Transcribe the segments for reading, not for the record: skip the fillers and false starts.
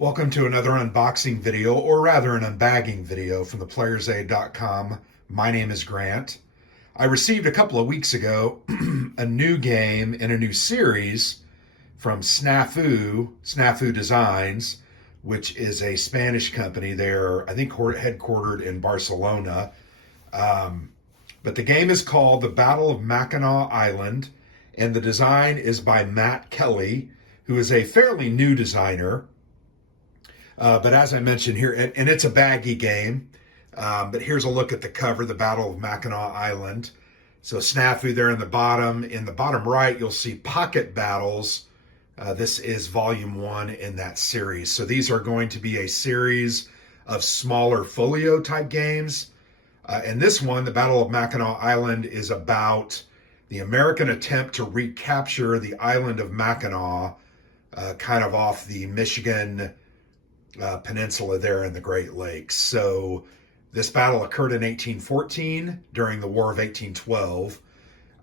Welcome to another unboxing video, or rather an unbagging video from theplayersaid.com. My name is Grant. I received a couple of weeks ago a new game in a new series from SNAFU Designs, which is a Spanish company. They're, I think, headquartered in Barcelona. But the game is called The Battle of Mackinac Island, and the design is by Matt Kelly, who is a fairly new designer. But as I mentioned here, and it's a baggy game, but here's a look at the cover, The Battle of Mackinac Island. So SNAFU there in the bottom. In the bottom right, you'll see Pocket Battles. This is volume 1 in that series. So these are going to be a series of smaller folio type games. And this one, The Battle of Mackinac Island, is about the American attempt to recapture the island of Mackinac, kind of off the Michigan peninsula there in the Great Lakes. So this battle occurred in 1814 during the War of 1812.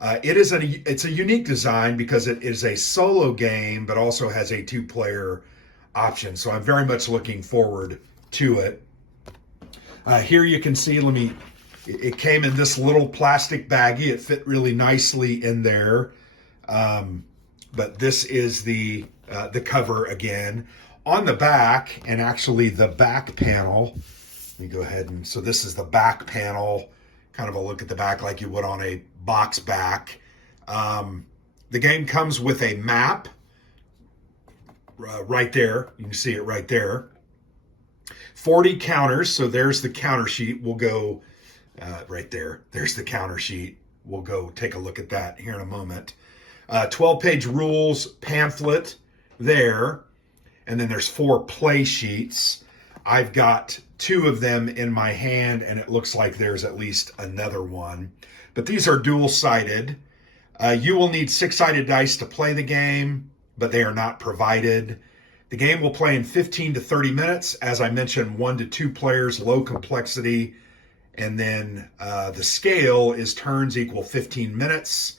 It's a unique design because it is a solo game, but also has a two-player option. So I'm very much looking forward to it. Here you can see, it came in this little plastic baggie. It fit really nicely in there. But this is the cover again. On the back, and actually the back panel, let me go ahead and, so this is the back panel, kind of a look at the back like you would on a box back. The game comes with a map right there. You can see it right there. 40 counters, so there's the counter sheet. We'll go right there. There's the counter sheet. We'll go take a look at that here in a moment. 12-page rules pamphlet there. And then there's 4 play sheets. I've got 2 of them in my hand, and it looks like there's at least another one. But these are dual-sided. You will need 6-sided dice to play the game, but they are not provided. The game will play in 15 to 30 minutes. As I mentioned, 1 to 2 players, low complexity. And then the scale is turns equal 15 minutes.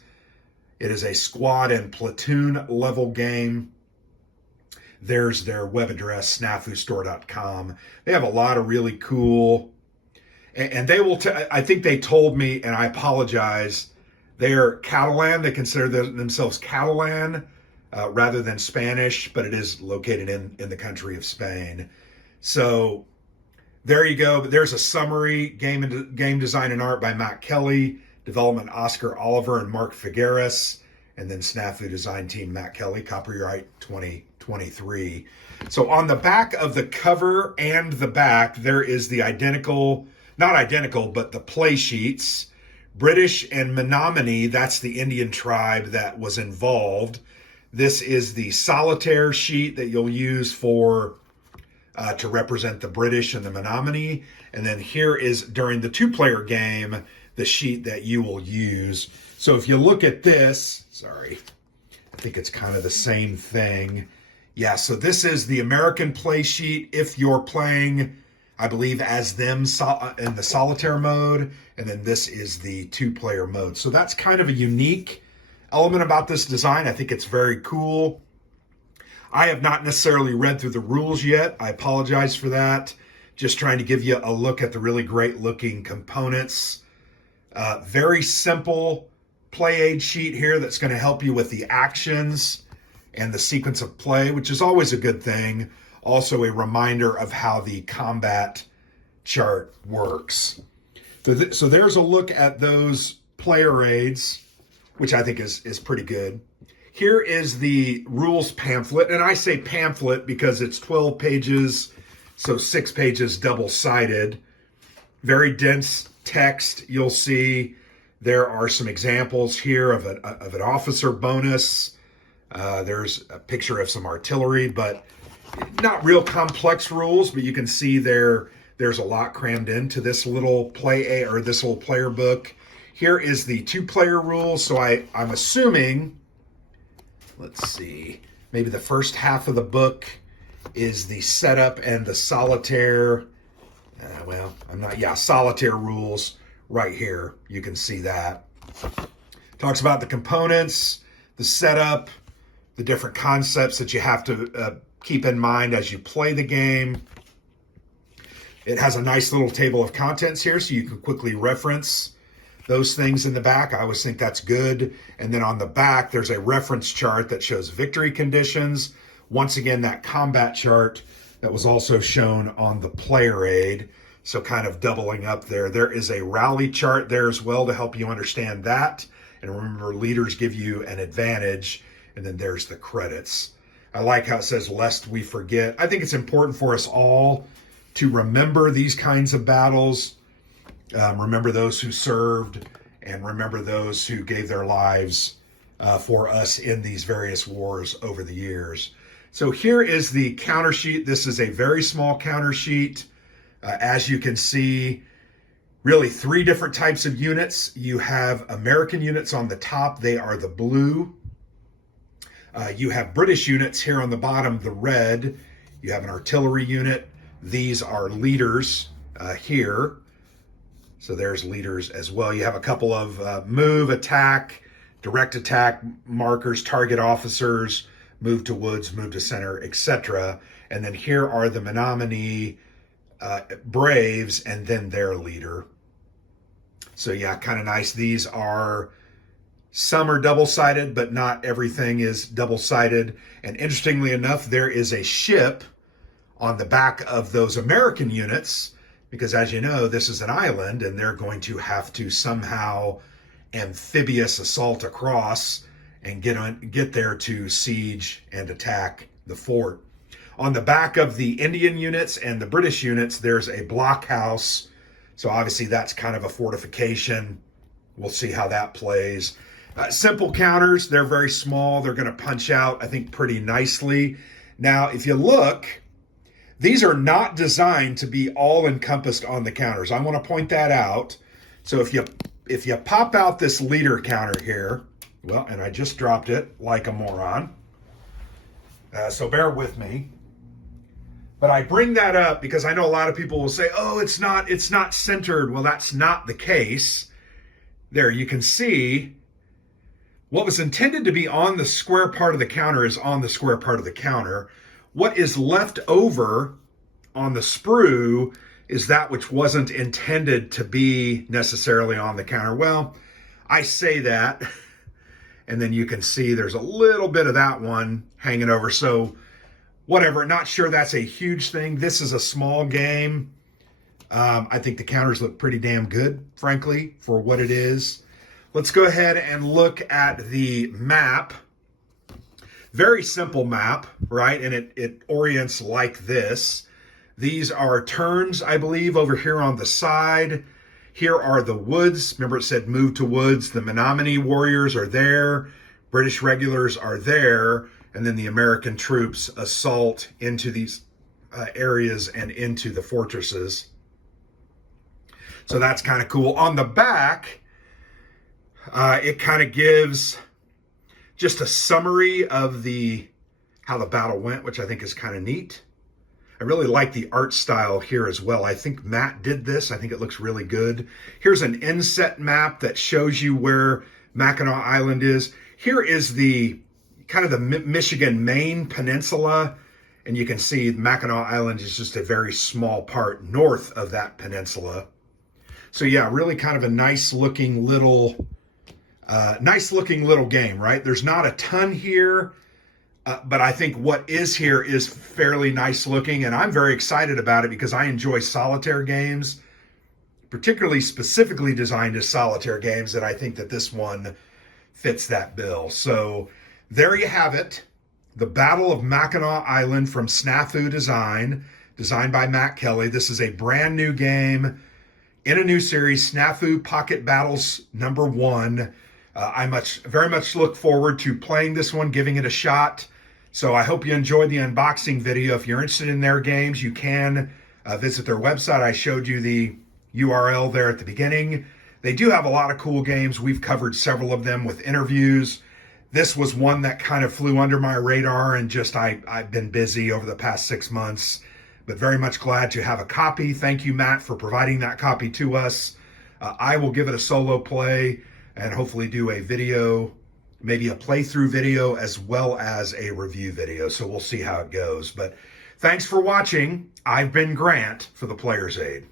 It is a squad and platoon level game. There's their web address, snafustore.com. They have a lot of really cool, and they will, I think they told me, and I apologize, they're Catalan. They consider themselves Catalan rather than Spanish, but it is located in the country of Spain. So there you go. But there's a summary, game design and art by Matt Kelly, development Oscar Oliver and Mark Figueres, and then SNAFU design team Matt Kelly, copyright 2023. So on the back of the cover and the back, there is the not identical, but the play sheets. British and Menominee, that's the Indian tribe that was involved. This is the solitaire sheet that you'll use for to represent the British and the Menominee. And then here is, during the 2-player game, the sheet that you will use. So if you look at this, sorry, I think it's kind of the same thing. Yeah, so this is the American play sheet if you're playing, I believe, as them in the solitaire mode, and then this is the 2-player mode. So that's kind of a unique element about this design. I think it's very cool. I have not necessarily read through the rules yet. I apologize for that. Just trying to give you a look at the really great looking components. Very simple play aid sheet here that's going to help you with the actions and the sequence of play, which is always a good thing. Also a reminder of how the combat chart works. So there's a look at those player aids, which I think is pretty good. Here is the rules pamphlet, and I say pamphlet because it's 12 pages, so 6 pages double-sided. Very dense text. You'll see there are some examples here of an officer bonus. There's a picture of some artillery, but not real complex rules, but you can see there's a lot crammed into this little this little player book. Here is the 2-player rules. So I'm assuming, let's see, maybe the first half of the book is the setup and the solitaire. Solitaire rules right here. You can see that. Talks about the components, the setup, the different concepts that you have to keep in mind as you play the game. It has a nice little table of contents here, so you can quickly reference those things in the back. I always think that's good. And then on the back, there's a reference chart that shows victory conditions. Once again, that combat chart that was also shown on the player aid. So kind of doubling up there. There is a rally chart there as well to help you understand that. And remember, leaders give you an advantage. And then there's the credits. I like how it says, lest we forget. I think it's important for us all to remember these kinds of battles. Remember those who served, and remember those who gave their lives for us in these various wars over the years. So here is the counter sheet. This is a very small counter sheet. As you can see, really 3 different types of units. You have American units on the top. They are the blue. You have British units here on the bottom, the red. You have an artillery unit. These are leaders here. So there's leaders as well. You have a couple of move, attack, direct attack markers, target officers, move to woods, move to center, etc. And then here are the Menominee Braves and then their leader. So yeah, kind of nice. These are, some are double-sided, but not everything is double-sided. And interestingly enough, there is a ship on the back of those American units, because as you know, this is an island and they're going to have to somehow amphibious assault across and get there to siege and attack the fort. On the back of the Indian units and the British units, there's a blockhouse. So obviously that's kind of a fortification. We'll see how that plays. Simple counters, they're very small. They're going to punch out, I think, pretty nicely. Now, if you look, these are not designed to be all encompassed on the counters. I want to point that out. So if you pop out this leader counter here, well, and I just dropped it like a moron. So bear with me. But I bring that up because I know a lot of people will say, oh, it's not centered. Well, that's not the case. There, you can see what was intended to be on the square part of the counter is on the square part of the counter. What is left over on the sprue is that which wasn't intended to be necessarily on the counter. Well, I say that, and then you can see there's a little bit of that one hanging over. So whatever, not sure that's a huge thing. This is a small game. I think the counters look pretty damn good, frankly, for what it is. Let's go ahead and look at the map. Very simple map, right? And it orients like this. These are turns, I believe, over here on the side. Here are the woods. Remember it said move to woods. The Menominee warriors are there. British regulars are there. And then the American troops assault into these areas and into the fortresses. So that's kind of cool. On the back, it kind of gives just a summary of how the battle went, which I think is kind of neat. I really like the art style here as well. I think Matt did this. I think it looks really good. Here's an inset map that shows you where Mackinac Island is. Here is the kind of the Michigan Maine Peninsula, and you can see Mackinac Island is just a very small part north of that peninsula. So yeah, really kind of a nice looking little game, right? There's not a ton here, but I think what is here is fairly nice looking, and I'm very excited about it because I enjoy solitaire games, particularly specifically designed as solitaire games, and I think that this one fits that bill. So there you have it. The Battle of Mackinac Island from SNAFU designed by Matt Kelly. This is a brand new game in a new series, SNAFU Pocket Battles #1. I very much look forward to playing this one, giving it a shot. So I hope you enjoyed the unboxing video. If you're interested in their games, you can visit their website. I showed you the URL there at the beginning. They do have a lot of cool games. We've covered several of them with interviews. This was one that kind of flew under my radar, and just I've been busy over the past 6 months, but very much glad to have a copy. Thank you, Matt, for providing that copy to us. I will give it a solo play and hopefully do a video maybe a playthrough video as well as a review video. So we'll see how it goes. But thanks for watching. I've been Grant for the Player's Aid.